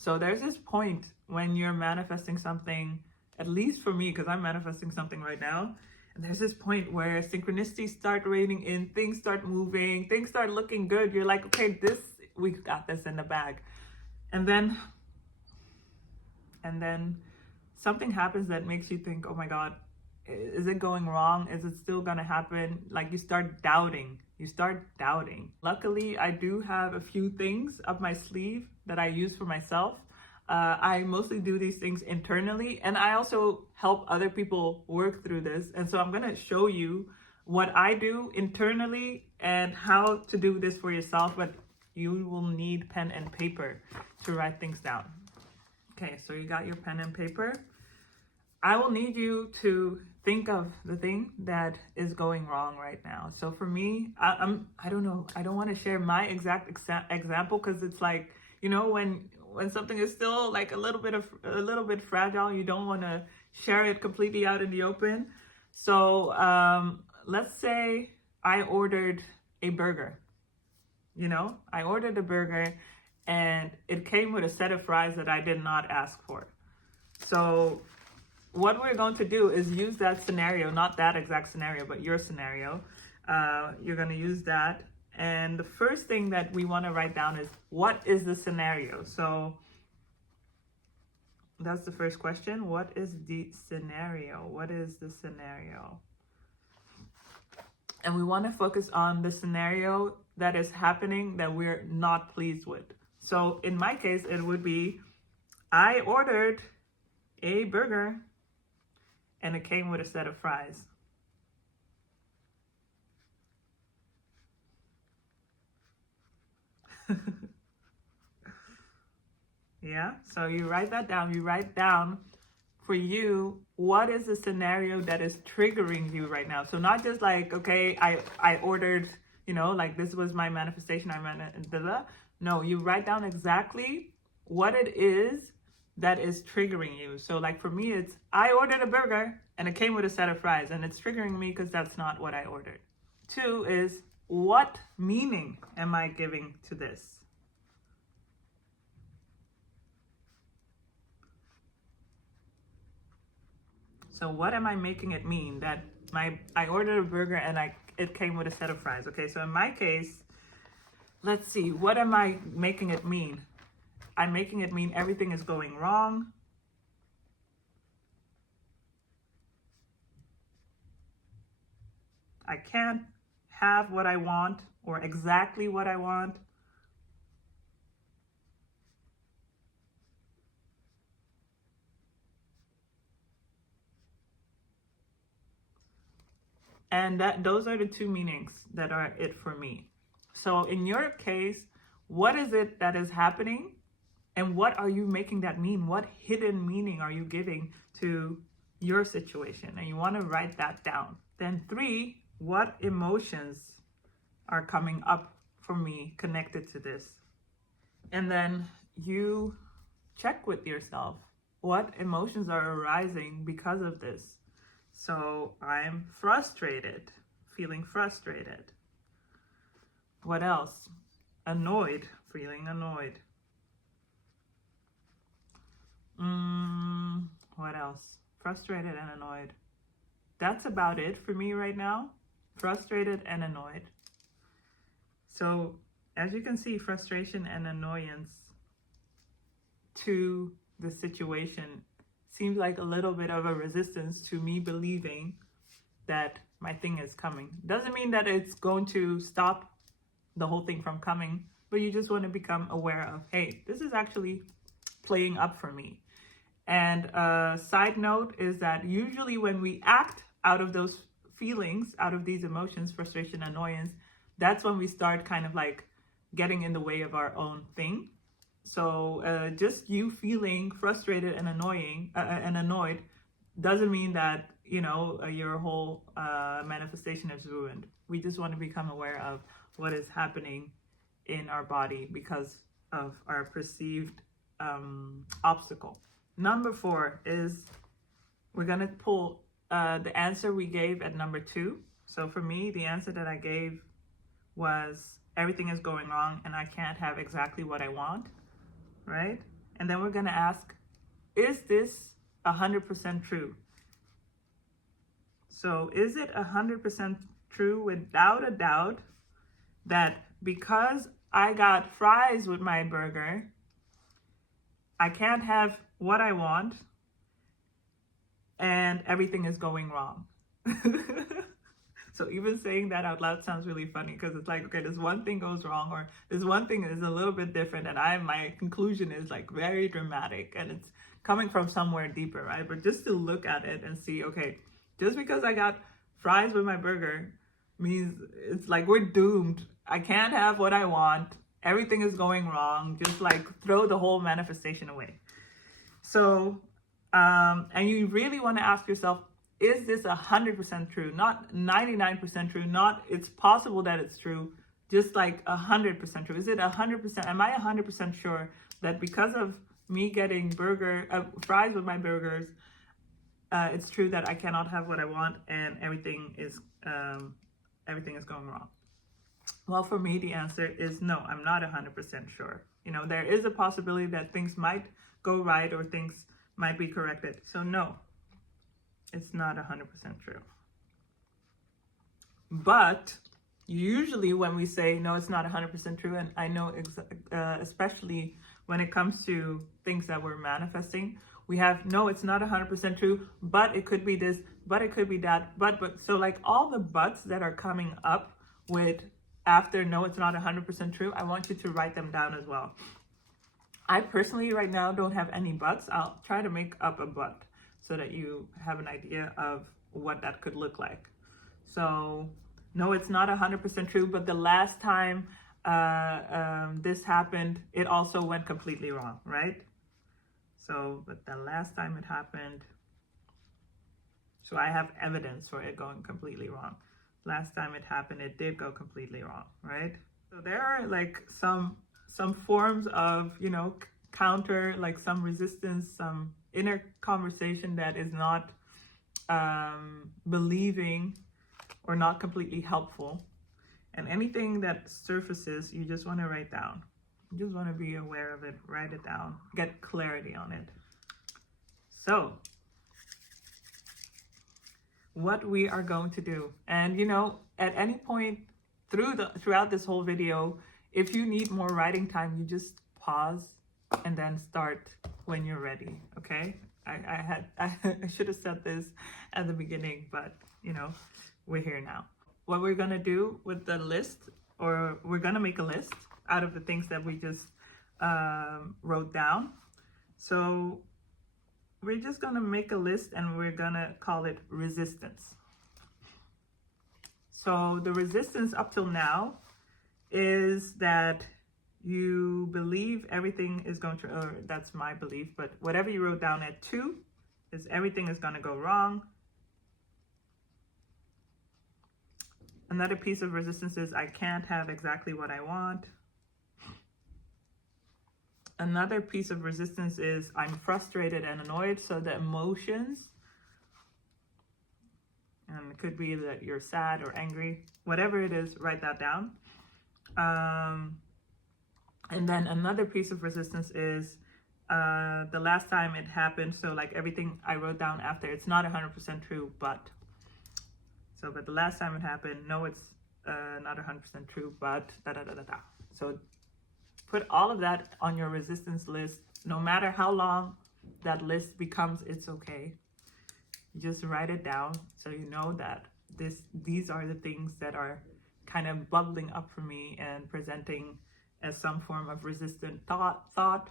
So there's this point when you're manifesting something, at least for me, because I'm manifesting something right now. And there's this point where synchronicities start raining in, things start moving, things start looking good. You're like, okay, we've got this in the bag. And then something happens that makes you think, oh my God, is it going wrong? Is it still gonna happen? Like you start doubting. Luckily, I do have a few things up my sleeve that I use for myself. I mostly do these things internally, and I also help other people work through this. And so I'm gonna show you what I do internally and how to do this for yourself, but you will need pen and paper to write things down. Okay, so you got your pen and paper. I will need you to think of the thing that is going wrong right now. So for me, I don't know. I don't want to share my exact example because it's like, you know, when something is still like a little bit fragile, you don't want to share it completely out in the open. So let's say I ordered a burger. You know, I ordered a burger and it came with a set of fries that I did not ask for. So what we're going to do is use that scenario, not that exact scenario, but your scenario. You're going to use that. And the first thing that we want to write down is, what is the scenario? So that's the first question. What is the scenario? What is the scenario? And we want to focus on the scenario that is happening that we're not pleased with. So in my case, it would be, I ordered a burger and it came with a set of fries. Yeah, so you write that down. You write down for you, what is the scenario that is triggering you right now? So not just like, okay, I ordered, you know, like this was my manifestation. No, you write down exactly what it is that is triggering you. So like for me, it's, I ordered a burger and it came with a set of fries and it's triggering me because that's not what I ordered. 2 is, what meaning am I giving to this? So what am I making it mean that I ordered a burger and it came with a set of fries? Okay, so in my case, let's see, what am I making it mean? I'm making it mean everything is going wrong. I can't have what I want or exactly what I want. And those are the 2 meanings that are it for me. So in your case, what is it that is happening? And what are you making that mean? What hidden meaning are you giving to your situation? And you want to write that down. Then 3, what emotions are coming up for me connected to this? And then you check with yourself, what emotions are arising because of this? So I'm frustrated, feeling frustrated. What else? Annoyed, feeling annoyed. What else? Frustrated and annoyed. That's about it for me right now. Frustrated and annoyed. So as you can see, frustration and annoyance to the situation seems like a little bit of a resistance to me believing that my thing is coming. Doesn't mean that it's going to stop the whole thing from coming, but you just want to become aware of, hey, this is actually playing up for me. And a side note is that usually when we act out of those feelings, out of these emotions, frustration, annoyance, that's when we start kind of like getting in the way of our own thing. So just you feeling frustrated and annoyed doesn't mean that, you know, your whole manifestation is ruined. We just want to become aware of what is happening in our body because of our perceived obstacle. Number 4 is, we're going to pull the answer we gave at number 2. So for me, the answer that I gave was, everything is going wrong and I can't have exactly what I want, right? And then we're going to ask, is this 100% true? So is it 100% true without a doubt that because I got fries with my burger, I can't have what I want and everything is going wrong? So even saying that out loud sounds really funny, because it's like, okay, this one thing goes wrong, or this one thing is a little bit different, and my conclusion is like very dramatic, and it's coming from somewhere deeper, right? But just to look at it and see, okay, just because I got fries with my burger means it's like we're doomed. I can't have what I want. Everything is going wrong. Just like throw the whole manifestation away. So, and you really want to ask yourself, is this 100% true? Not 99% true, not it's possible that it's true, just like 100% true. Is it 100%? Am I 100% sure that because of me getting fries with my burgers, it's true that I cannot have what I want and everything is going wrong? Well, for me, the answer is no, I'm not 100% sure. You know, there is a possibility that things might go right or things might be corrected. So no, it's not 100% true. But usually when we say, no, it's not 100% true, and I know especially when it comes to things that we're manifesting, we have, no, it's not 100% true, but it could be this, but it could be that, but. So like all the buts that are coming up with after, no, it's not 100% true, I want you to write them down as well. I personally right now don't have any buts. I'll try to make up a but so that you have an idea of what that could look like. So, no, it's not 100% true, but the last time this happened, it also went completely wrong, right? So, but the last time it happened, so I have evidence for it going completely wrong. Last time it happened, it did go completely wrong, right? So there are like some forms of, you know, counter, like some resistance, some inner conversation that is not believing or not completely helpful. And anything that surfaces, you just want to write down. You just want to be aware of it, write it down, get clarity on it. So what we are going to do, and you know, at any point throughout this whole video, if you need more writing time, you just pause and then start when you're ready, okay? I should have said this at the beginning, but you know, we're here now. What we're gonna do with the list, or we're gonna make a list out of the things that we just wrote down. So we're just gonna make a list and we're gonna call it resistance. So the resistance up till now is that you believe everything is going to, or that's my belief, but whatever you wrote down at 2 is everything is going to go wrong. Another piece of resistance is I can't have exactly what I want. Another piece of resistance is I'm frustrated and annoyed. So the emotions, and it could be that you're sad or angry, whatever it is, write that down. And then another piece of resistance is the last time it happened. So like everything I wrote down after, it's not 100% true, but the last time it happened, no, it's not 100% true, but da da da da da. So put all of that on your resistance list. No matter how long that list becomes, it's okay. Just write it down so you know that these are the things that are kind of bubbling up for me and presenting as some form of resistant thought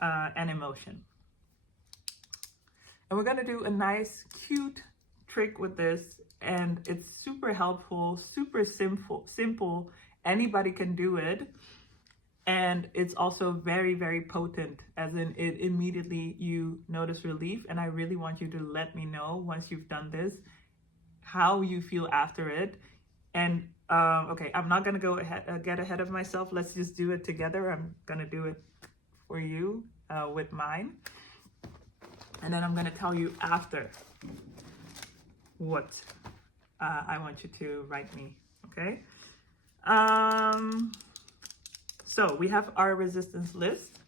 and emotion. And we're gonna do a nice, cute trick with this, and it's super helpful, super simple. Anybody can do it. And it's also very, very potent, as in it immediately you notice relief. And I really want you to let me know once you've done this, how you feel after it. And okay, I'm not gonna get ahead of myself. Let's just do it together. I'm gonna do it for you with mine. And then I'm gonna tell you after what I want you to write me, okay? So we have our resistance list.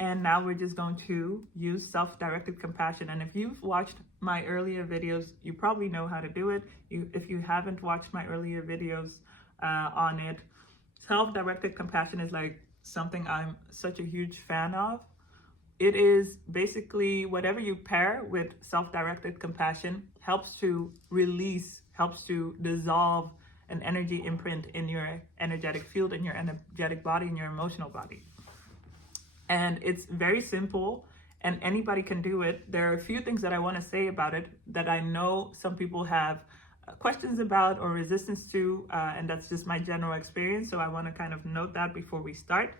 And now we're just going to use self-directed compassion. And if you've watched my earlier videos, you probably know how to do it. If you haven't watched my earlier videos on it, self-directed compassion is like something I'm such a huge fan of. It is basically whatever you pair with self-directed compassion helps to release, helps to dissolve an energy imprint in your energetic field, in your energetic body, in your emotional body. And it's very simple and anybody can do it. There are a few things that I want to say about it that I know some people have questions about or resistance to, and that's just my general experience. So I want to kind of note that before we start.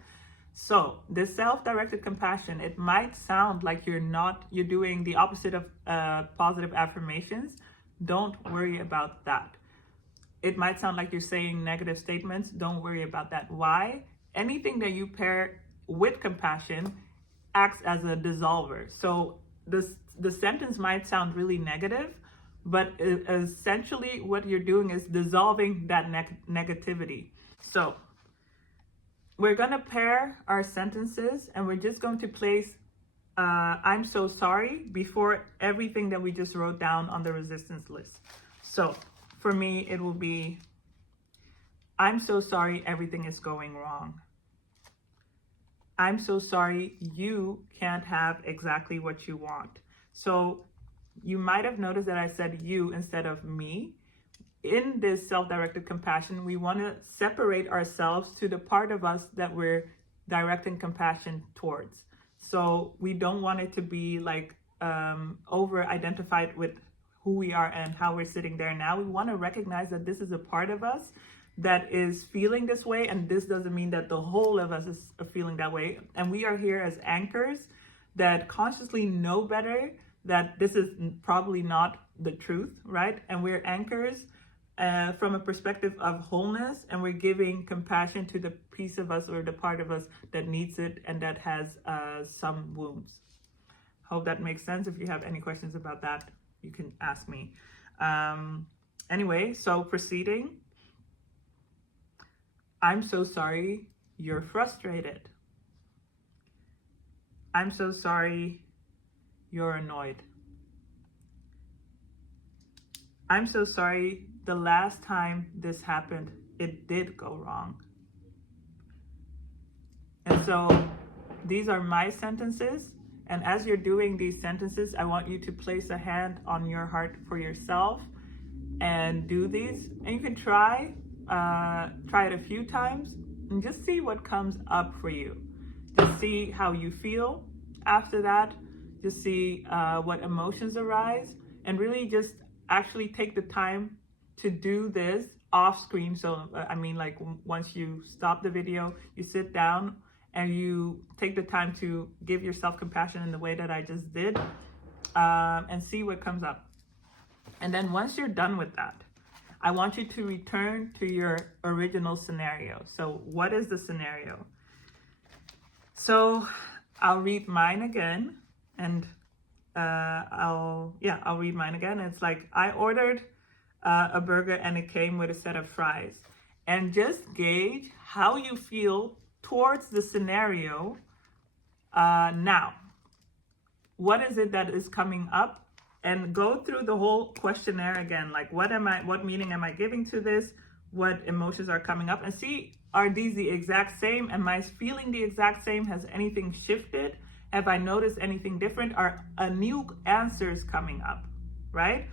So this self-directed compassion, it might sound like you're doing the opposite of positive affirmations. Don't worry about that. It might sound like you're saying negative statements. Don't worry about that. Why? Anything that you pair with compassion acts as a dissolver. So the sentence might sound really negative, but essentially what you're doing is dissolving that negativity. So we're going to pair our sentences and we're just going to place I'm so sorry before everything that we just wrote down on the resistance list. So for me, it will be, I'm so sorry everything is going wrong. I'm so sorry you can't have exactly what you want. So you might have noticed that I said you instead of me. In this self-directed compassion, we want to separate ourselves to the part of us that we're directing compassion towards. So we don't want it to be like over-identified with who we are and how we're sitting there now. We want to recognize that this is a part of us that is feeling this way, and this doesn't mean that the whole of us is feeling that way. And we are here as anchors that consciously know better that this is probably not the truth, right? And we're anchors from a perspective of wholeness, and we're giving compassion to the piece of us or the part of us that needs it and that has some wounds. Hope that makes sense. If you have any questions about that, you can ask me. Anyway, so proceeding. I'm so sorry you're frustrated. I'm so sorry you're annoyed. I'm so sorry the last time this happened, it did go wrong. And so these are my sentences. And as you're doing these sentences, I want you to place a hand on your heart for yourself and do these. And you can try it a few times and just see what comes up for you. Just see how you feel after that. Just see what emotions arise, and really just actually take the time to do this off screen. So I mean, like once you stop the video, you sit down and you take the time to give yourself compassion in the way that I just did, and see what comes up. And then once you're done with that, I want you to return to your original scenario. So what is the scenario? So I'll read mine again, and I'll read mine again. It's like, I ordered a burger and it came with a set of fries. And just gauge how you feel towards the scenario now. What is it that is coming up? And go through the whole questionnaire again. Like, what meaning am I giving to this? What emotions are coming up? And see, are these the exact same? Am I feeling the exact same? Has anything shifted? Have I noticed anything different? Are new answers coming up, right?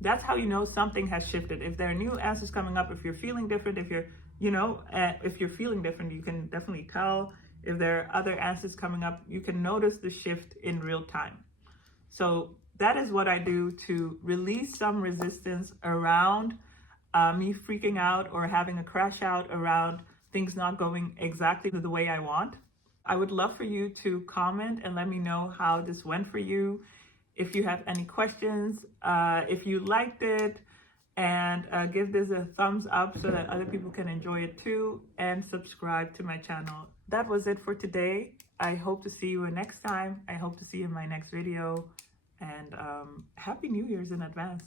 That's how you know something has shifted. If there are new answers coming up, if you're feeling different, if you're feeling different, you can definitely tell. If there are other answers coming up, you can notice the shift in real time. So that is what I do to release some resistance around me freaking out or having a crash out around things not going exactly the way I want. I would love for you to comment and let me know how this went for you. If you have any questions, if you liked it, and give this a thumbs up so that other people can enjoy it too, and subscribe to my channel. That was it for today. I hope to see you next time. I hope to see you in my next video, and Happy New Year's in advance.